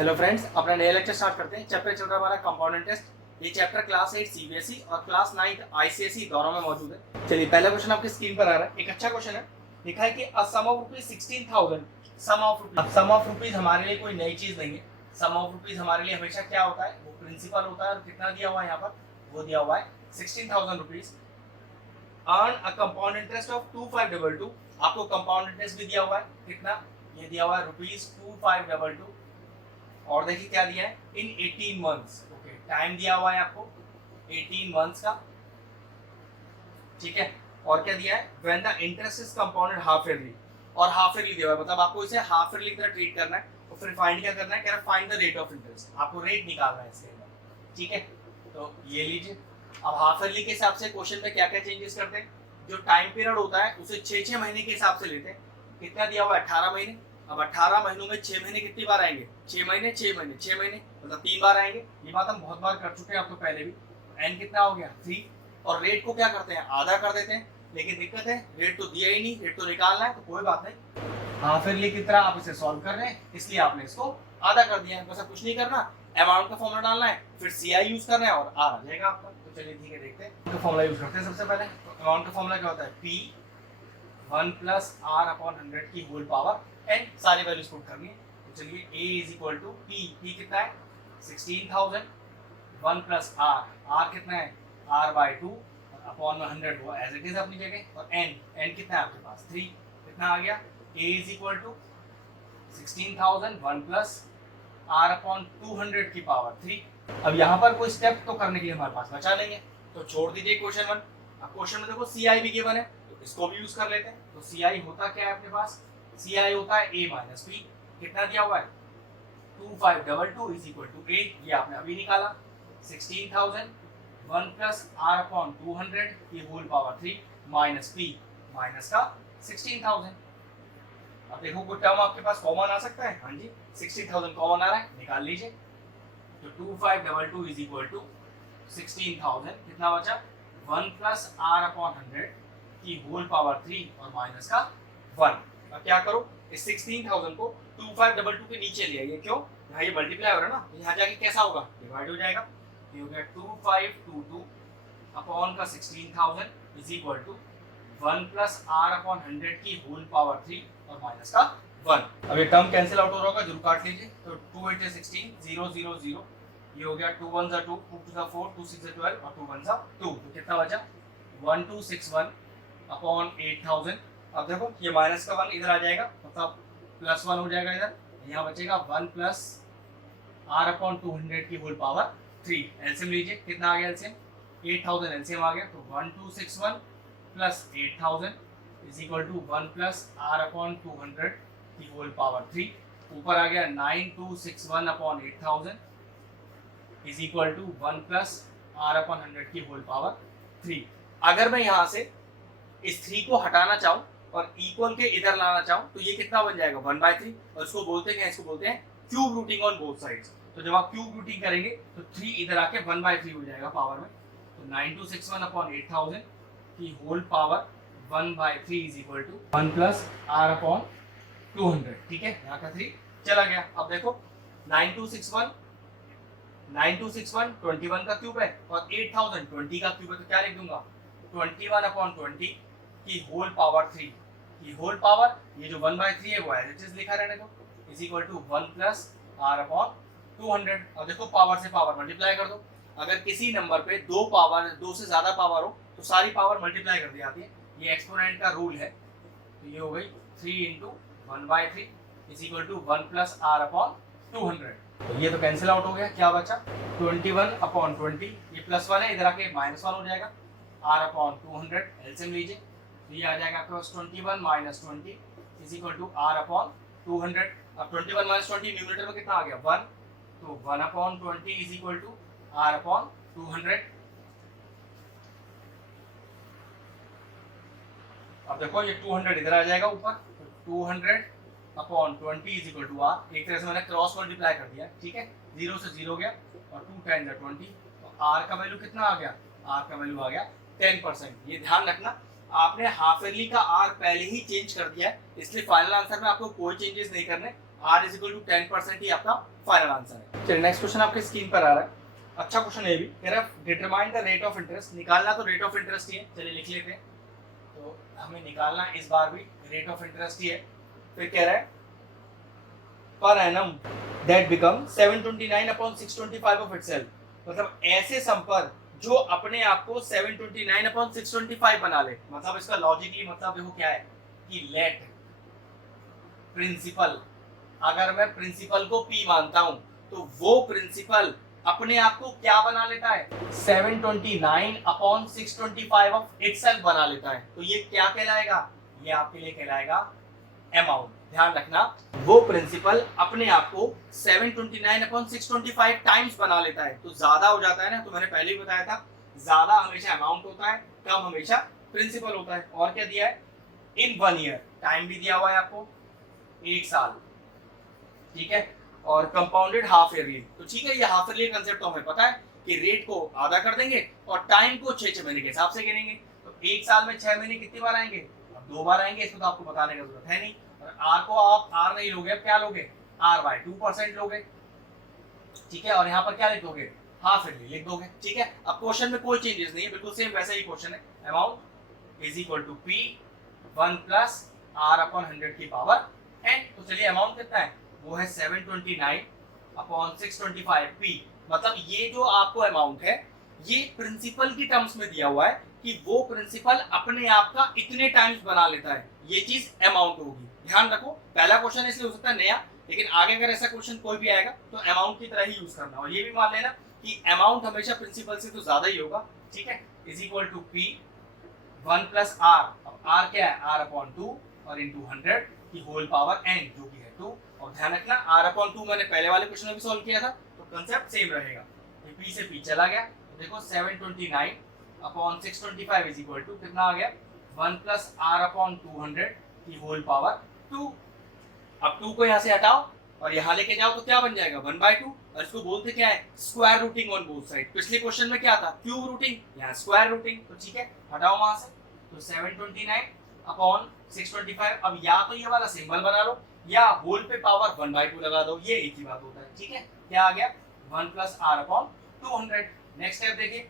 Hello friends, अपना नया lecture start करते हैं। चैप्टर चल रहा है हमारा कंपाउंड टेस्ट। ये चैप्टर क्लास 8 सीबीएसई और क्लास 9 आईसीएसई दोनों में मौजूद है। चलिए, पहला क्वेश्चन आपकी स्क्रीन पर आ रहा है। एक अच्छा क्वेश्चन है। लिखा है कि a sum of rupees 16,000 sum of rupees. अब सम ऑफ रुपीज हमारे लिए कोई नई चीज नहीं है। सम ऑफ रुपीज हमारे लिए हमेशा क्या होता है, वो प्रिंसिपल होता है। और कितना दिया हुआ है यहाँ पर, वो दिया हुआ है 16,000 rupees. Earn a compound interest of 2522। आपको कंपाउंड इंटरेस्ट भी दिया हुआ है। कितना ये दिया हुआ है, ₹2522। और देखिए क्या दिया है, इन 18 मंथ्स। ओके, टाइम दिया हुआ है आपको 18 मंथ्स का, ठीक है। और क्या दिया है, when the interest is compounded half yearly. और हाफ ईयरली दिया हुआ है, मतलब आपको इसे हाफ ईयरली की तरह ट्रीट करना है। और फिर फाइंड क्या करना है, कह रहा है find the rate of interest. आपको रेट निकालना है इसके अंदर, ठीक है। तो ये लीजिए। अब हाफ ईयरली के हिसाब से क्वेश्चन में क्या क्या चेंजेस करते हैं। जो टाइम पीरियड होता है उसे 6 महीने के हिसाब से लेते हैं। कितना दिया हुआ है, 18 महीने। अब 18 महीनों में 6 महीने कितनी बार आएंगे, 6 महीने 6 महीने 6 महीने, मतलब 3 बार आएंगे। ये बात हम बहुत बार कर चुके हैं, अब तो पहले भी। एन कितना हो गया, 3। और रेट को क्या करते हैं, आधा कर देते हैं। लेकिन दिक्कत है, रेट तो दिया ही नहीं, रेट तो निकालना है। तो कोई बात नहीं, हाँ फिर ये कितना आप इसे सॉल्व कर रहे हैं, इसलिए आपने इसको आधा कर दिया है। बस कुछ नहीं करना, अमाउंट का फॉर्मूला डालना है, फिर सीआई यूज करना है और आर आ जाएगा आपका। तो चलिए ठीक है, देखते हैं। तो फॉर्मूला यूज करते हैं सबसे पहले। तो अमाउंट का फॉर्मूला क्या होता है, पी 1 प्लस आर अपॉन 100 की होल पावर एन। सारी वैल्यूज पुट करनी है। तो चलिए a is equal to p कितना है, 16,000। 1 प्लस आर कितना है, r/2 अपॉन में 100 हुआ एज इट इज अपनी जगह। और n कितना है आपके पास, 3। कितना आ गया, a is equal to 16,000 1 plus r upon 200 की पावर 3। अब यहाँ पर कोई स्टेप तो करने के लिए हमारे पास बचा नहीं है, तो छोड़ दीजिए क्वेश्चन 1। अब क्वेश्चन में देखो सी आई भी गिवन है, तो इसको भी यूज कर लेते हैं। तो सी आई होता क्या है अपने पास, सी आई होता है a माइनस बी। कितना दिया हुआ है, 2522 इज इक्वल टू a। ये आपने अभी निकाला। 16,000 1 प्लस r अपॉन 200 की whole power 3 minus p minus का 16,000। अब देखो कोई टर्म आपके पास कॉमन आ सकता है, हाँ जी 16,000 कॉमन आ रहा है, निकाल लीजिए। तो 2522 इज इक्वल टू 16,000, कितना बचा 1 प्लस r अपॉन 100 की होल पावर 3 और माइनस का 1। अब क्या करो, इस 16,000 को 2522 के नीचे ले आइए। क्यों, यहाँ ये मल्टीप्लाई हो रहा है ना, यहाँ जाके कैसा होगा, डिवाइड हो जाएगा। ये हो गया 2522 अपॉन का 16,000 is equal to 1 plus r upon 100 की होल पावर 3 और माइनस का 1। अब ये टर्म कैंसिल आउट हो रहा होगा, जरूर काट लीजिए। तो 2 8 16 0 0 0, ये हो गया 2 1 2 2 2 4 2 6 12 और 2 1 2। तो कितना बचा 1261 अपॉन 8,000। अब देखो ये माइनस का 1 इधर आ जाएगा, मतलब प्लस 1 हो जाएगा इधर। यहाँ बचेगा 1 प्लस r अपॉन 200 की होल पावर 3। एलसीएम लीजिए, कितना आ गया एलसीएम, 8,000 एलसीएम आ गया। तो 1261 plus 8,000 is equal to 1 plus r upon 200 की होल पावर 3। ऊपर आ गया 9261 upon 8,000 is equal to 1 plus r upon 100 की होल पावर 3। अगर मैं यहाँ से इस 3 को हटाना चाहूँ और इक्वल के इधर लाना चाहूँ, तो ये कितना बन जाएगा 1/3। और इसको बोलते हैं, इसको बोलते हैं cube routing on both sides. तो जब आप क्यूब रूटिंग करेंगे तो 3 इधर आके 1/3 हो जाएगा पावर में। तो 9261 अपॉन 8,000 की whole power 1/3 is equal to 1 plus r upon 200। ठीक है, यहाँ का 3 चला गया। अब देखो 9261 21 का क्यूब है और 8,000 20 का क्यूब है। तो क्या लिख दूंगा, 21 अपॉन 20 की होल पावर 3 की होल पावर, ये जो 1/3 है वो एज इट इज लिखा रहने दो, is equal to 1 plus r upon 200। अब देखो पावर से पावर मल्टीप्लाई कर दो। अगर किसी नंबर पे दो से ज्यादा पावर हो तो सारी पावर मल्टीप्लाई कर दी जाती है, ये एक्सपोनेंट का रूल है। तो ये हो गई 3 into 1/3 is equal to 1 plus r upon 200। तो ये तो कैंसिल आउट हो गया, क्या बचा 21 अपॉन 20, ये प्लस 1 है, इधर आके माइनस 1 हो जाएगा। r अपॉन 200 एलसीएम लीजिए, तो ये आ जाएगा आपके पास 21 minus 20 is equal to r upon 200। अब 21 माइनस 20 न्यूमरेटर में कितना आ गया 1, तो 1 upon 20 is equal to r upon 200। अब देखो ये 200 इधर आ जाएगा ऊपर, तो 200 upon 20 is equal to r। एक तरह से मैंने क्रॉस मल्टीप्लाई कर दिया, ठीक है, 0 से 0 गया और 2 टाइम्स 20। तो r का वैल्यू कितना आ गया, r का वैल्यू आ गया 10%। ये ध्यान रखना, आपने हाफ ईयरली का आर पहले ही चेंज कर दिया है, इसलिए फाइनल आंसर में आपको कोई चेंजेस नहीं करने। आर इज इक्वल टू 10% ही आपका फाइनल आंसर है। चलिए नेक्स्ट क्वेश्चन आपके स्क्रीन पर आ रहा है, अच्छा क्वेश्चन है ये भी। कह रहा है determine the rate of interest, निकालना तो रेट ऑफ इंटरेस्ट ही है। चलिए लिख लेते हैं, तो हमें निकालना इस बार भी रेट ऑफ इंटरेस्ट ही है। फिर कह रहा है per annum that become 729/625 of itself, मतलब ऐसे सम पर जो अपने आप को 729/625 बना ले। मतलब इसका लॉजिकली मतलब देखो क्या है कि लेट प्रिंसिपल, अगर मैं प्रिंसिपल को P मानता हूं तो वो प्रिंसिपल अपने आप को क्या बना लेता है, 729/625 ऑफ इटसेल्फ बना लेता है। तो ये क्या कहलाएगा, ये आपके लिए कहलाएगा अमाउंट। ध्यान रखना, वो प्रिंसिपल अपने आप को 729/625 टाइम्स बना लेता है। तो ज्यादा हो जाता है ना, तो मैंने पहले ही बताया था ज्यादा हमेशा अमाउंट होता है, कम हमेशा प्रिंसिपल होता है। और क्या दिया है, इन 1 ईयर, टाइम भी दिया हुआ है आपको 1 साल, ठीक है। और कंपाउंडेड हाफ ईयरली, तो ठीक है, ये हाफ ईयरली कंसेप्ट तो हमें पता है कि रेट को आधा कर देंगे और टाइम को 6 महीने के हिसाब से गिनेंगे। तो 1 साल में 6 महीने कितनी बार आएंगे, अब 2 बार आएंगे, इसको तो आपको बताने की जरूरत है नहीं। और आर को आप आर नहीं लोगे, अब क्या लोगे, R/2% लोगे, ठीक है। और यहाँ पर क्या लिख दोगे, हाफ ईयरली लिख दोगे, ठीक है। अब क्वेश्चन में कोई चेंजेस नहीं है, बिल्कुल सेम वैसा ही क्वेश्चन है। Amount is equal to P 1 + R/100 की पावर n। तो चलिए अमाउंट कितना है, वो है 729/625 P। मतलब ये जो आपको अमाउंट है ये प्रिंसिपल की टर्म्स में दिया हुआ है कि वो प्रिंसिपल अपने आप का इतने टाइम्स बना लेता है, ये चीज अमाउंट होगी। ध्यान रखो, पहला क्वेश्चन इसलिए हो सकता है नया, लेकिन आगे अगर ऐसा क्वेश्चन कोई भी आएगा तो अमाउंट की तरह ही यूज करना। और ये भी मान लेना कि अमाउंट हमेशा प्रिंसिपल से तो ज्यादा ही होगा, ठीक है। Is equal to P 1 + R, अब R क्या है, R/2 और इंटू 100 की होल पावर n, जो कि है 2। और ध्यान रखना R/2 मैंने पहले वाले क्वेश्चन में भी सॉल्व किया था, तो कांसेप्ट सेम रहेगा। ये P से P चला गया, तो देखो 729/625 इज इक्वल टू कितना आ गया, 1 + R/200 की होल पावर 2। अब 2 को यहाँ से हटाओ और यहाँ लेके जाओ तो क्या बन जाएगा, 1/2। और इसको बोलते क्या है, square routing on both side. पिछले क्वेश्चन में क्या था, क्यूब रूटिंग, यहाँ स्क्वायर रूटिंग। तो ठीक है, हटाओ वहां से, तो 729/625। अब या तो ये वाला सिंबल बना लो या होल पे पावर 1/2 लगा दो, ये एक ही बात होता है, ठीक है। क्या आ गया, 1 + R/200। नेक्स्ट स्टेप देखिए,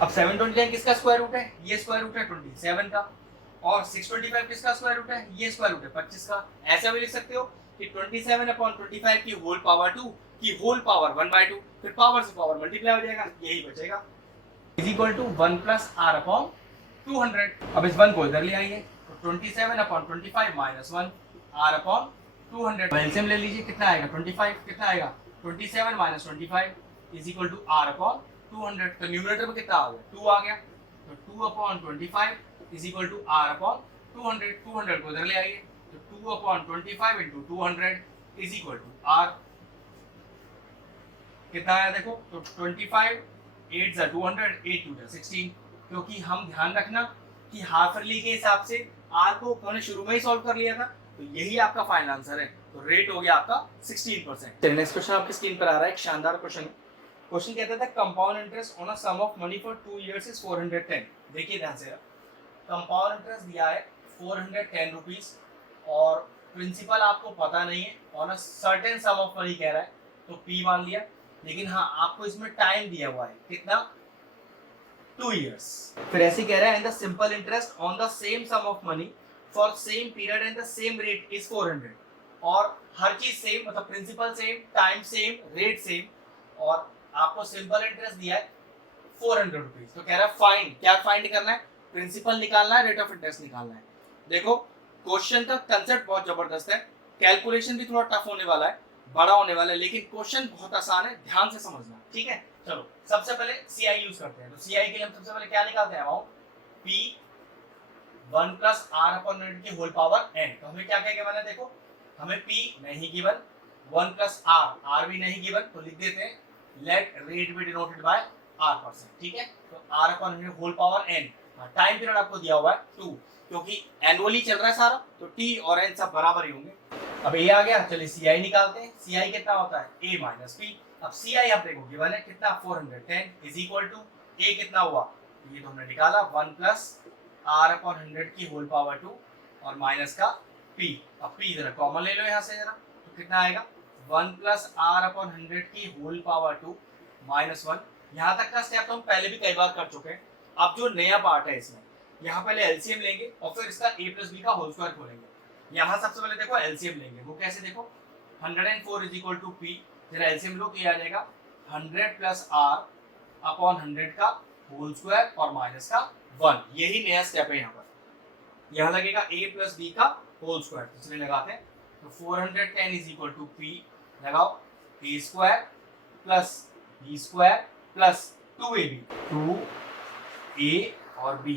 अब 729 किसका स्क्वायर रूट है, ये स्क्वायर रूट है 27 का, और 625 किसका स्क्वायर रूट है, ये स्क्वायर रूट है 25 का। ऐसा भी लिख सकते हो कि 27/25 की होल पावर 2 की होल पावर 1/2, फिर पावर से पावर मल्टीप्लाई हो जाएगा, यही बचेगा। Is equal to 1 + R/200। अब इस 1 को इधर ले आइए, तो 27/25 - 1 R/200। एलसीएम ले लीजिए, कितना आएगा 25, कितना आएगा 27 - 25 इज इक्वल टू R/200। तो न्यूमरेटर में कितना आ गया, 2 आ गया, तो 2/25 इज इक्वल टू R/200। 200 को इधर ले आइए, तो 2/25 × 200 इज इक्वल टू R। कितना आया देखो, तो 25 8 × 200 8 × 2 16। क्योंकि हम ध्यान रखना कि हाफ ईयरली के हिसाब से R को हमने शुरू में ही सॉल्व कर लिया था, तो यही आपका फाइनल आंसर है। तो रेट हो गया आपका 16%। नेक्स्ट क्वेश्चन आपकी स्क्रीन पर आ रहा है, एक शानदार क्वेश्चन। क्वेश्चन कहता था compound interest on a sum of money for 2 years is 410। देखिए ध्यान से, कंपाउंड इंटरेस्ट दिया है 410 रुपीज और प्रिंसिपल आपको पता नहीं है, on a certain some of money कह रहा है, तो P मान लिया। लेकिन हाँ, आपको इसमें टाइम दिया हुआ है, कितना, 2 इयर्स। फिर ऐसे कह रहा है and the simple interest on the same sum of money for same period and the same rate is 400। और हर चीज सेम, मतलब principal same, time same, rate same, और आपको सिंपल इंटरेस्ट दिया है 400 रुपीज। तो कह रहा है फाइंड, क्या फाइंड करना है, प्रिंसिपल निकालना है, रेट ऑफ इंटरेस्ट निकालना है। देखो क्वेश्चन का कंसेप्ट बहुत जबरदस्त है, कैलकुलेशन भी थोड़ा टफ होने वाला है, बड़ा होने वाला है, लेकिन क्वेश्चन बहुत आसान है, ध्यान से समझना, ठीक है। चलो सबसे पहले CI यूज करते हैं। तो CI के लिए हम सबसे पहले क्या निकालते हैं, अमाउंट P 1 + R/100 की होल पावर n। तो हमें क्या कहेंगे, मैंने देखो हमें P नहीं गिवन, 1 + R भी नहीं गिवन, तो लिख देते हैं let rate be denoted by R%, ठीक है। तो R/100 whole power n। Time period आपको दिया हुआ है 2, क्योंकि एनुअली चल रहा है सारा, तो T और n सब बराबर ही होंगे। अब ये आ गया, चलिए CI निकालते हैं। CI कितना होता है, A - P। अब CI आप देखो गिवन है कितना, 410 इज इक्वल टू A कितना हुआ, ये तो हमने निकाला 1 + आर अपॉन 100 की होल पावर 2 और माइनस का p। अब p जरा कॉमन ले लो यहाँ से जरा, तो कितना आएगा 1 प्लस आर अपॉन 100 की होल पावर 2 माइनस 1। यहाँ तक का स्टेप तो हम पहले भी कई बार कर चुके हैं। अब जो नया पार्ट है इसमें, यहाँ पहले एलसीएम लेंगे और फिर इसका a प्लस बी का होल स्क्वायर खोलेंगे। यहाँ सबसे पहले देखो एलसीएम लेंगे, वो कैसे देखो 104 इज इक्वल टू पी, जरा एलसीएम लो, किया जाएगा 100 प्लस आर अपॉन 100 का होल स्क्वायर और माइनस का 1। यही नया स्टेप है यहाँ पर। यहाँ लगेगा a प्लस बी का होल स्क्वायर, तो चलिए लगाते हैं। तो 410 इज इक्वल टू पी, लगाओ a square plus b square plus 2ab, 2a और b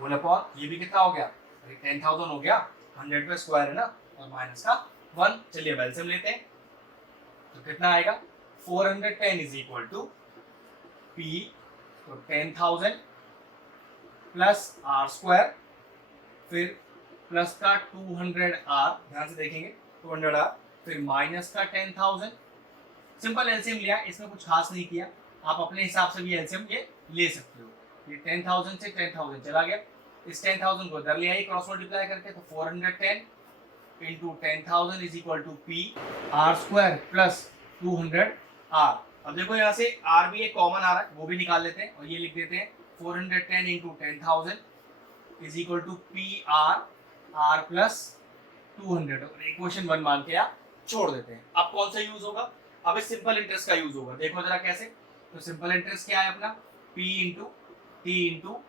होल अपॉन ये भी कितना हो गया 10,000 हो गया, 100 पे स्क्वायर है ना, और माइनस का 1। चलिए एलसीएम लेते हैं, तो कितना आएगा 410 इज इक्वल टू p, तो 10,000 प्लस आर स्क्वायर, फिर प्लस का 200 आर, ध्यान से देखेंगे 200 आर, फिर माइनस का 10,000। सिंपल एलसीएम लिया, इसमें कुछ खास नहीं किया, आप अपने हिसाब से भी एलसीएम ये ले सकते हो। ये 10,000 से 10,000 चला गया, इस 10,000 को इधर ले आइए क्रॉस मल्टीप्लाई करके, तो 410 into 10,000 is equal to p r square plus 200 r. अब देखो यहाँ से आर भी एक कॉमन आ रहा है, वो भी निकाल लेते हैं और ये लिख देते हैं 410 into 10,000 is equal to p r r plus 200, और इक्वेशन 1 मान के आप छोड़ देते हैं। अब कौन सा यूज होगा, अब इस सिंपल इंटरेस्ट का यूज होगा। देखो जरा कैसे, तो सिंपल इंटरेस्ट क्या है अपना p into t into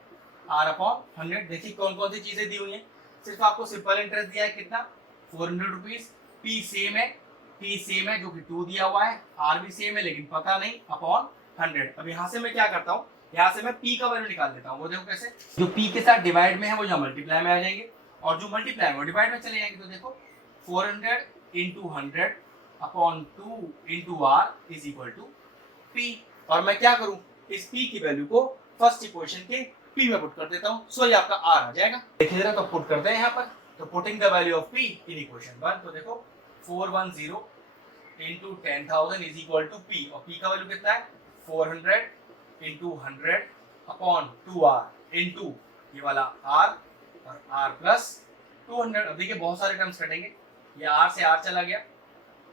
r upon 100। देखिए कौन कौन सी चीजें दी हुई हैं, सिर्फ आपको सिंपल इंटरेस्ट दिया है कितना 400 रुपीज, p सेम है, t सेम है जो कि 2 दिया हुआ है, r भी सेम है लेकिन पता नहीं, अपॉन 100। अब यहाँ से मैं क्या करता हूँ, यहाँ से मैं p का वैल्यू निकाल लेता हूँ। वो देखो कैसे, जो p के साथ डिवाइड में है वो यहाँ मल्टीप्लाई में आ जाएंगे, और जो मल्टीप्लाई में डिवाइड में चले जाएंगे। तो देखो 400 into 100 upon 2 into r is equal to p। और मैं क्या करूँ, इस p की वैल्यू को फर्स्ट इक्वेशन के p में पुट कर देता हूँ, सो ये आपका r आ जाएगा। देखिए जरा, तो पुट करते हैं यहाँ पर, तो putting the value of p in equation 1, तो देखो 410 into 10,000 is equal to p, और p का वैल्यू कितना है 400 इंटू 100 अपॉन 2r इंटू ये वाला r और r प्लस 200। अब देखिए बहुत सारे टर्म्स कटेंगे, ये r से r चला गया,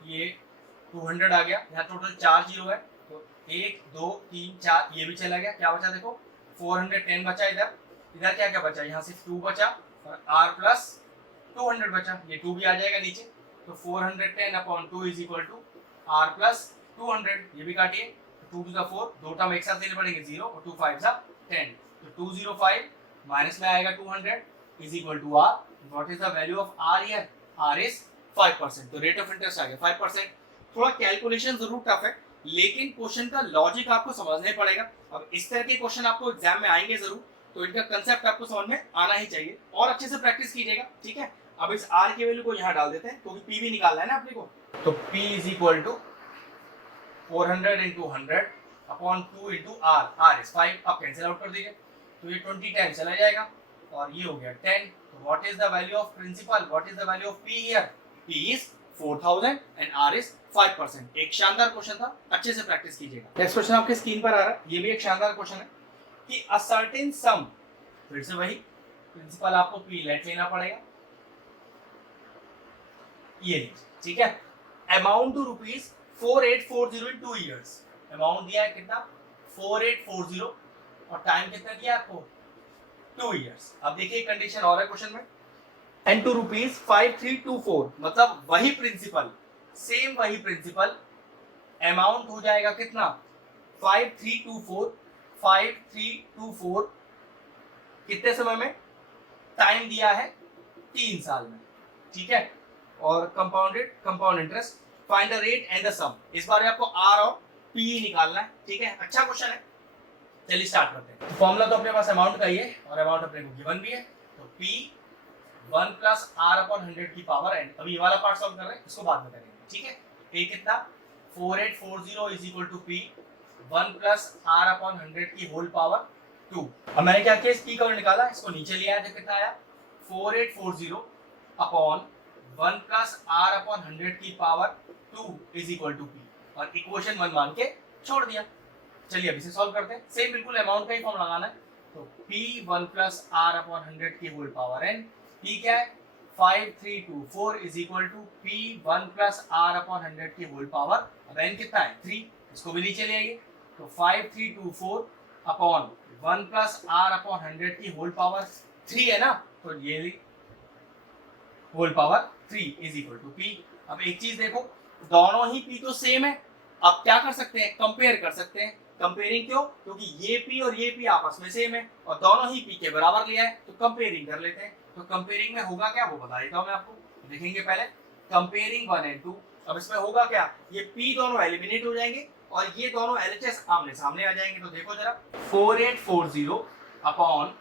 ये 200 आ गया, यहाँ टोटल 4 जीरो है, तो 1 2 3 4 ये भी चला गया, क्या बचा देखो 410 बचा, इधर इधर क्या क्या बचा, यहाँ सिर्फ 2 बचा और r प्लस 200 बचा, ये 2 भी आ जाएगा नीचे, तो 410 upon 2 is equal to r plus 200, ये भी काटिए, 2 टू द 4, दो टर्म एक साथ लेने पड़ेंगे 0 और 2 5 सा 10, तो 205 माइनस में आएगा 200 is equal to r। What is the value of r here, r is 5%, तो रेट ऑफ इंटरेस्ट आ गया 5%। थोड़ा कैलकुलेशन जरूर टफ है, लेकिन क्वेश्चन का लॉजिक आपको समझना पड़ेगा। अब इस तरह के क्वेश्चन आपको एग्जाम में आएंगे जरूर, तो इनका कंसेप्ट आपको समझ में आना ही चाहिए, और अच्छे से प्रैक्टिस कीजिएगा, ठीक है। अब इस r की वैल्यू को यहाँ डाल देते हैं, क्योंकि p भी निकालना है ना अपने को, तो p is equal to 400 into 100 upon 2 into r, r is 5, अब कैंसिल आउट कर दीजिए, तो ये 20 टाइम चला जाएगा और ये हो गया 10। तो what is the value of principal, what is the value of p here, p is 4000 and r is 5%। एक शानदार क्वेश्चन था, अच्छे से प्रैक्टिस कीजिएगा। नेक्स्ट क्वेश्चन आपके स्क्रीन पर आ रहा है, ये भी एक शानदार क्वेश्चन है कि अ सर्टेन सम, फिर से वही प्रिंसिपल आपको p लेट लेना पड़ेगा, ये ठीक है, amount to rupees 4840 in 2 years, amount दिया है कितना 4840 और टाइम कितना दिया आपको 2 इयर्स। अब देखिए कंडीशन और है क्वेश्चन में, एंड टू रुपीज 5324, मतलब वही प्रिंसिपल, सेम वही प्रिंसिपल, अमाउंट हो जाएगा कितना 5324 कितने समय में, टाइम दिया है 3 साल में, ठीक है, और compound interest, find the rate and the sum. इस बार में आपको r और p निकालना है, ठीक है, अच्छा क्वेश्चन है। चलिए स्टार्ट करते हैं। फॉर्मूला तो अपने पास अमाउंट का ही है और अमाउंट अपने को गिवन भी है, तो p 1 प्लस r अपॉन 100 की पावर n। अभी ये वाला पार्ट सॉल्व कर रहे हैं, इसको बाद में करेंगे, ठीक है। a कितना 4840 is equal to p 1 plus r upon 100 की होल पावर 2। अब मैंने क्या किया, इस p का वैल्यू निकाला, इसको नीचे ले आया, तो कितना आया 4840 अपॉन 1 प्लस r अपॉन 100 की power 2 is equal to p, और इक्वेशन 1 मान के छोड़ दिया। चलिए अब इसे सॉल्व करते हैं, सेम बिल्कुल अमाउंट का ही फॉर्म लगाना है, तो p 1 प्लस r अपॉन 100 की होल पावर n। p क्या है 5324 is equal to p 1 plus r upon 100 की होल पावर। अब n कितना है 3, इसको भी नीचे ले आइए तो 5324 अपॉन 1 प्लस r अपॉन 100 की होल पावर 3 है ना, तो ये whole power 3 is equal to p। अब एक चीज देखो, दोनों ही p तो सेम है, अब क्या कर सकते हैं कंपेयर कर सकते हैं। कंपेयरिंग क्यों, क्योंकि ये p और ये p आपस में सेम है और दोनों ही p के बराबर लिया है, तो कंपेयरिंग कर लेते हैं। तो कंपेयरिंग में होगा क्या वो बता देता हूं मैं आपको, देखेंगे पहले कंपेयरिंग 1 एंड 2। अब इसमें होगा क्या, ये p दोनों एलिमिनेट हो जाएंगे और ये दोनों LHS आमने सामने आ जाएंगे। तो देखो जरा 4840 अपॉन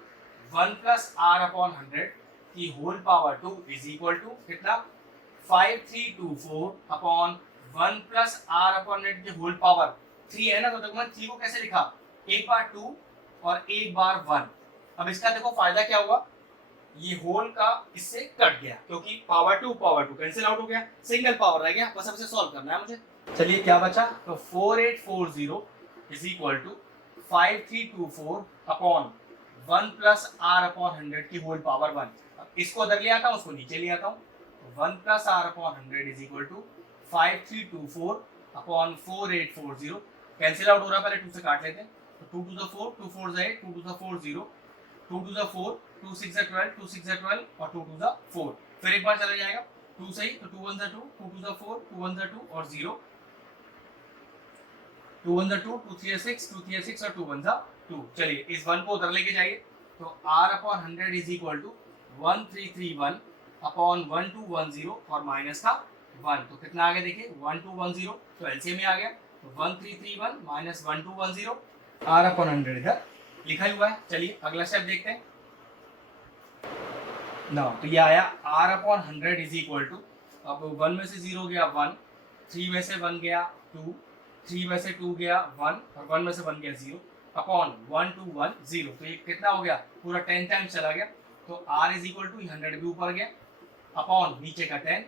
1 प्लस r अपॉन 100 की whole power 2 is equal to कितना 5324 अपॉन 1 प्लस r अपॉन 100 की होल पावर 3 है ना। तो देखो मैं 3 को कैसे लिखा, एक बार 2 और एक बार 1। अब इसका देखो फायदा क्या हुआ, ये होल का इससे कट गया क्योंकि पावर 2 कैंसिल आउट हो गया, सिंगल पावर रह गया, बस अब इसे सॉल्व करना है मुझे। चलिए क्या बचा, तो 4840 is equal to 5324 upon 1 plus r upon 100 की होल पावर 1। अब इसको उधर ले आता हूँ, उसको नीचे ले आता हूँ, 1 plus r upon 100 is equal to 5324 upon 4840 cancel out हो रहा है, पहले 2 से काट लेते हैं। तो 2 to the 4, 2 4 8, 2 to the 4 0, 2 to the 4, 2 6 12, 2 6 12 और 2 टू द 4। फिर एक बार चला जाएगा 2 सही, तो 2 1 2, 2 टू द 4, 2 1 2 और 0, 2 1 2, 2 3 6, 2 3 6 और 2 1 2। चलिए इस 1 को उधर लेके जाइए, तो r upon 100 is equal to 1331 upon 1210 और माइनस का 1, तो कितना आ गया देखिए 1210, तो एलसीएम में आ गया, तो 1331 माइनस 1210 r अपॉन 100 इधर लिखा हुआ है। चलिए अगला स्टेप देखते हैं ना, तो ये आया r upon 100 is equal to, अब 1 में से 0 गया 1, 3 में से 1 गया 2, 3 में से 2 गया 1 और 1 में से 1 गया 0 अपॉन 1210, तो ये कितना हो गया पूरा 10 टाइम्स चला गया, तो r इज इक्वल टू 100 भी ऊपर गया अपॉन नीचे का 10,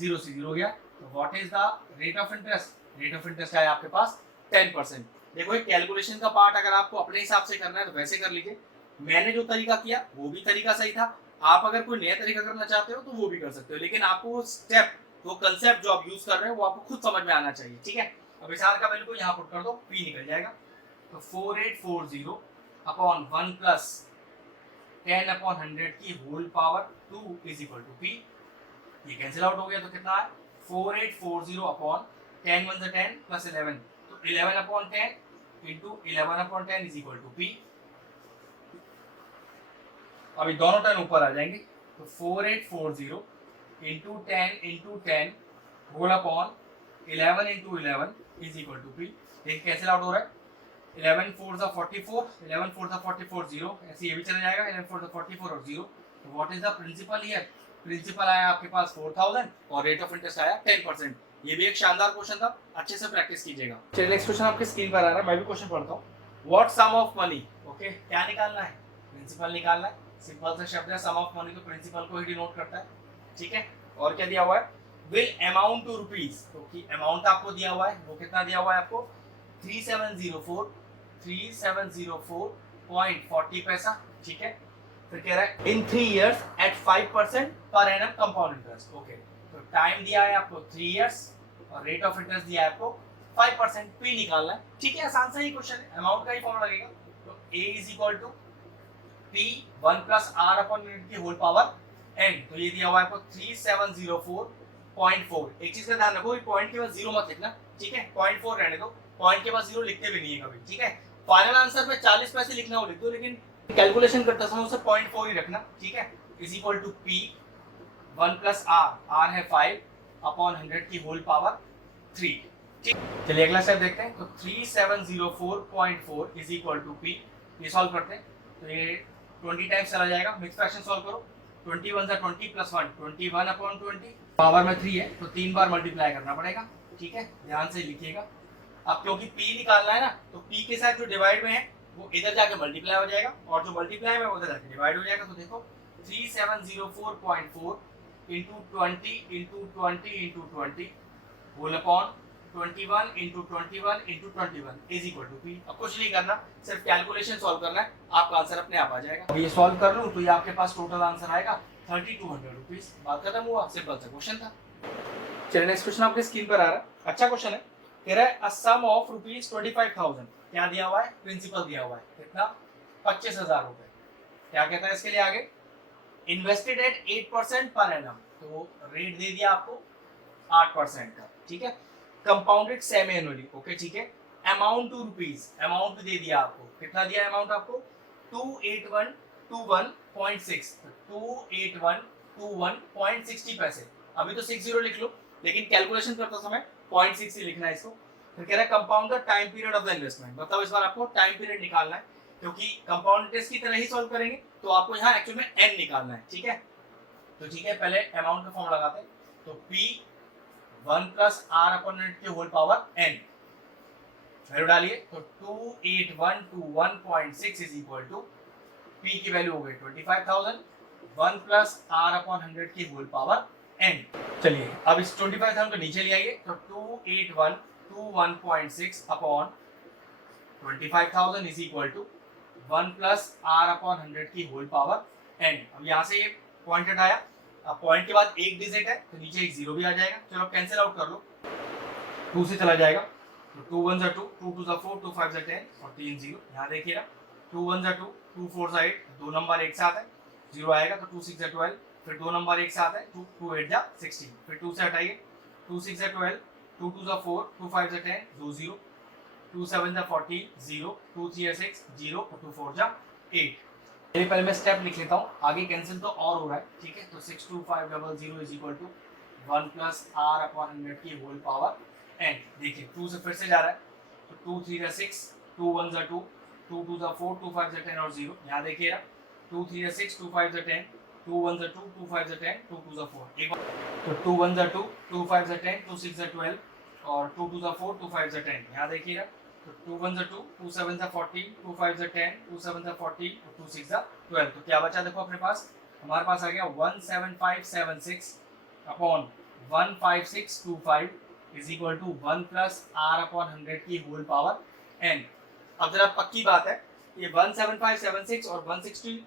0 से 0 गया, तो what is the rate of interest, rate of interest है आपके पास 10%। देखो ये कैलकुलेशन का पार्ट अगर आपको अपने हिसाब से करना है तो वैसे कर लीजिए, मैंने जो तरीका किया वो भी तरीका सही था, आप अगर कोई नया तरीका करना चाहते हो तो वो भी कर सकते हो, लेकिन आपको वो स्टेप वो कंसेप्ट जो आप यूज कर रहे हो वो आपको खुद समझ में आना चाहिए, ठीक है। अब इस आर का वैल्यू को यहाँ पुट कर दो, p निकल जाएगा, तो 4840 अपॉन 1 प्लस 10 अपॉन 100 की whole power 2 is equal to p। ये कैंसिल आउट हो गया, तो कितना है 4840 अपॉन 10 1 10 प्लस 11, तो 11 upon 10 into 11 upon 10 is equal to p। अभी दोनों टर्म ऊपर आ जाएंगे, तो 4840 into 10 whole upon 11 into 11 is equal to p। देखिए कैंसिल आउट हो रहा है, 11 4 सा 44, 11 4 सा 44 0, ऐसे ये भी चला जाएगा 11 4 सा 44 और 0, तो what is the principal here, principal आया आपके पास 4000 और रेट ऑफ इंटरेस्ट आया 10%। ये भी एक शानदार क्वेश्चन था, अच्छे से प्रैक्टिस कीजिएगा। चलिए नेक्स्ट क्वेश्चन आपके स्क्रीन पर आ रहा है, मैं भी क्वेश्चन पढ़ता हूँ। What sum of money, okay क्या निकालना है, प्रिंसिपल निकालना है, सिंपल सा शब्द है, सम ऑफ मनी तो प्रिंसिपल को ही डिनोट करता है, ठीक है। और क्या दिया हुआ है, विल अमाउंट टू रुपीज, तो कि अमाउंट आपको दिया हुआ है, वो कितना दिया हुआ है आपको 3704.40 पैसा, ठीक है। फिर कह रहा है इन 3 इयर्स एट 5% पर एनम कंपाउंड इंटरेस्ट, ओके। तो टाइम दिया है आपको 3 इयर्स और रेट ऑफ इंटरेस्ट दिया है आपको 5%, p निकालना है, ठीक है। आसान सा ही क्वेश्चन है, अमाउंट का ही फॉर्मूला लगेगा, तो a is equal to p 1 plus r upon unit की होल पावर n, तो ये दिया हुआ है आपको 3704.4। एक चीज का ध्यान रखो, पॉइंट के बाद 0 मत लिखना, ठीक है, 0.4 रहने दो, पॉइंट के बाद 0 लिखते भी नहीं है कभी, ठीक है। फाइनल आंसर पे 40 पैसे लिखना हो लिख दो, लेकिन कैलकुलेशन करते समय उसे 0.4 ही रखना, ठीक है। Is equal to p 1 plus r है 5 अपॉन 100 की होल पावर 3, ठीक। चलिए अगला स्टेप देखते हैं, तो 3704.4 इज इक्वल टू p, ये सॉल्व करते हैं, तो ये 20 टाइम्स चला जाएगा, मिक्स फ्रैक्शन सॉल्व करो, 21 सा 20 प्लस 1 21 अपॉन 20, पावर में 3 है तो 3 बार मल्टीप्लाई करना पड़ेगा, ठीक है, ध्यान से लिखिएगा। अब क्योंकि p निकालना है ना, तो p के साथ जो डिवाइड में है वो इधर जाके मल्टीप्लाई हो जाएगा और जो मल्टीप्लाई में उधर जाके डिवाइड हो जाएगा, तो देखो 3704.4 into 20 into 20 into 20 whole upon 21 into 21 into 21 is equal to p. अब कुछ नहीं करना, सिर्फ कैलकुलेशन सॉल्व करना है, आपका आंसर अपने आप आ जाएगा। अब ये सॉल्व कर लूँ तो ये आपके पास टोटल आंसर आएगा 3200 रुपीज। बात खत्म हुआ, सिंपल सा क्वेश्चन था। चलिए नेक्स्ट क्वेश्चन आपके स्क्रीन पर आ रहा है, अच्छा क्वेश्चन है। कह रहा है अ सम ऑफ रुपीज 25,000, क्या दिया हुआ है, प्रिंसिपल दिया हुआ है, कितना, 25,000 रुपए। क्या कहता है इसके लिए आगे, इन्वेस्टेड एट 8% पर एनम, तो रेट दे दिया आपको 8% का, ठीक है। कंपाउंडेड सेमी एनुअली, ओके ठीक है। अमाउंट टू रुपीज, अमाउंट दे दिया आपको, कितना दिया अमाउंट आपको, 28121.6, 28121.60 पैसे। अभी तो 60 लिख लो, लेकिन कैलकुलेशन करते समय 0.6 ही लिखना है इसको। फिर कह रहा है compound the time period of the investment, मतलब इस बार आपको टाइम पीरियड निकालना है, क्योंकि कंपाउंड टेस्ट की तरह ही सॉल्व करेंगे तो आपको यहाँ एक्चुअल में n निकालना है, ठीक है। तो ठीक है, पहले अमाउंट का फॉर्म लगाते हैं, तो p 1 प्लस r अपॉन के होल पावर n, वैल्यू डालिए, तो 28121.6 इज इक्वल टू p की वैल्यू हो गई 25,000, 1 प्लस r अपॉन 100 की होल पावर n। चलिए अब इस 25,000 को नीचे ले आइए, तो 28121.6 upon 25,000 is equal to 1 plus r upon 100 की होल पावर n। अब यहाँ से ये पॉइंट हटाया, अब पॉइंट के बाद एक डिजिट है तो नीचे एक जीरो भी आ जाएगा, चलो कैंसिल आउट कर लो, 2 से चला जाएगा, तो 2 1 2, 2 2 4, 2 5 10 और 3 0। यहाँ देखिएगा 2 1 2, 2 4 8, दो नंबर एक साथ है, जीरो आएगा, तो 2 6 12, फिर दो नंबर एक साथ है, 2 8 16, फिर 2 से हटाइए, 2 6 12, 2 2 4, 2 5 10, 2 0, 2 7 14, 0, 2 3 6, 0, 2 4 8। चलिए पहले मैं स्टेप लिख लेता हूँ, आगे कैंसिल तो और हो रहा है, ठीक है। तो 62500 is equal to 1 plus r upon 100 की होल पावर n। देखिए 2 से फिर से जा रहा है, तो 2 3 6, 2 1 2, 2 2 4, 2 5 10 और 0। यहाँ देखिएगा 2 3 6, 2 5 10, 2 1 2, 2 5 10, 2 2 4। एक बार तो 2 1 2, 2 5 10, 2 6 12 और 2 2 4, 2 5 10। यहाँ देखिएगा तो 2 1 2, 2 7 14, 2 5 10, 2 7 14 और 2 6 12। तो क्या बचा देखो अपने पास, हमारे पास आ गया 17576 upon 15625 is equal to 1 plus r upon 100 की होल पावर n। अब जरा पक्की बात है, ये 17576 और 160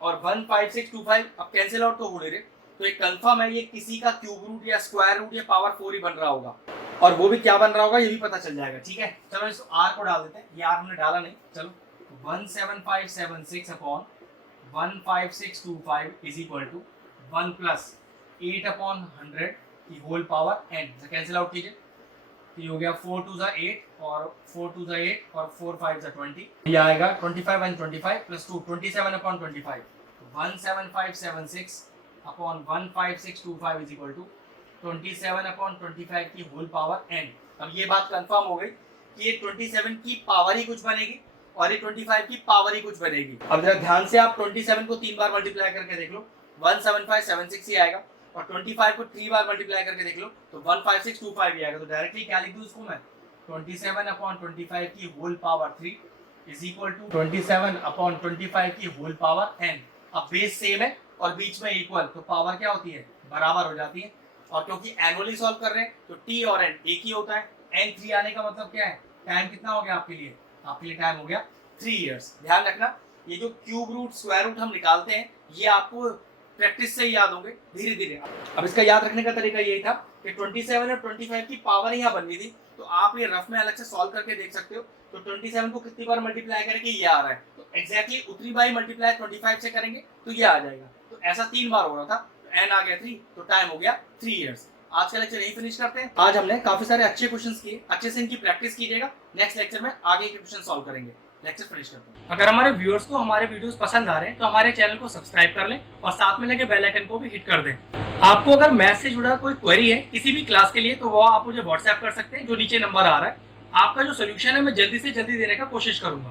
और 15625 अब कैंसिल आउट तो हो रहे, तो एक कंफर्म है ये किसी का क्यूब रूट या स्क्वायर रूट या पावर 4 ही बन रहा होगा, और वो भी क्या बन रहा होगा ये भी पता चल जाएगा, ठीक है। चलो इस r को डाल देते हैं, ये r हमने डाला नहीं, चलो 17576 upon 15625 is equal to 1 plus 8 upon 100 की whole power n। Cancel out कीजिए, ये हो गया 4 2 8 और 4 2 8 और 4 5 20, ये आएगा 25 and 25 plus 2 27 upon 25, 17576 upon 15625 is equal to 27 upon 25 की होल पावर n। अब ये बात कंफर्म हो गई कि ये 27 की पावर ही कुछ बनेगी और ये 25 की पावर ही कुछ बनेगी। अब जरा ध्यान से आप 27 को 3 बार मल्टीप्लाई करके देख लो, 17576 ही आएगा, और 25 को 3 बार मल्टीप्लाई करके देख लो तो 15625 ही आएगा। तो डायरेक्टली क्या लिख दूं इसको मैं, 27 अपॉन 25 की whole power 3 is equal to 27 upon 25 की होल पावर n। अब बेस सेम है और बीच में इक्वल, तो पावर क्या होती है, बराबर हो जाती है। और क्योंकि एनुअली सॉल्व कर रहे हैं तो t और n एक ही होता है, n 3 आने का मतलब क्या है, टाइम कितना हो गया आपके लिए, आपके लिए टाइम हो गया 3 इयर्स। ध्यान रखना ये जो क्यूब रूट स्क्वायर रूट हम निकालते हैं ये आपको प्रैक्टिस से ही याद होंगे धीरे धीरे। अब इसका याद रखने का तरीका यही था कि 27 और 25 की पावर यहाँ बननी थी, तो आप ये रफ में अलग से सॉल्व करके देख सकते हो। तो 27 को कितनी बार मल्टीप्लाई करेंगे ये आ रहा है, तो एग्जैक्टली उतनी बार मल्टीप्लाई 25 से करेंगे तो ये आ जाएगा। तो ऐसा 3 बार हो रहा था, तो n आ गया 3, तो टाइम हो गया 3 इयर्स। आज का लेक्चर यही फिनिश करते हैं। आज हमने काफी सारे अच्छे क्वेश्चंस किए, अच्छे से इनकी प्रैक्टिस कीजिएगा। नेक्स्ट लेक्चर में आगे के क्वेश्चन सॉल्व करेंगे। लेक्चर फिनिश करते हैं। अगर हमारे व्यूअर्स को हमारे वीडियोस पसंद आ रहे हैं तो हमारे चैनल को सब्सक्राइब कर लें और साथ में लगे बेल आइकन को भी हिट कर दें। आपको अगर मैथ से जुड़ा कोई क्वेरी है किसी भी क्लास के लिए तो वो आप मुझे व्हाट्सएप कर सकते हैं, जो नीचे नंबर आ रहा है। आपका जो सोल्यूशन है मैं जल्दी से जल्दी देने का कोशिश करूंगा।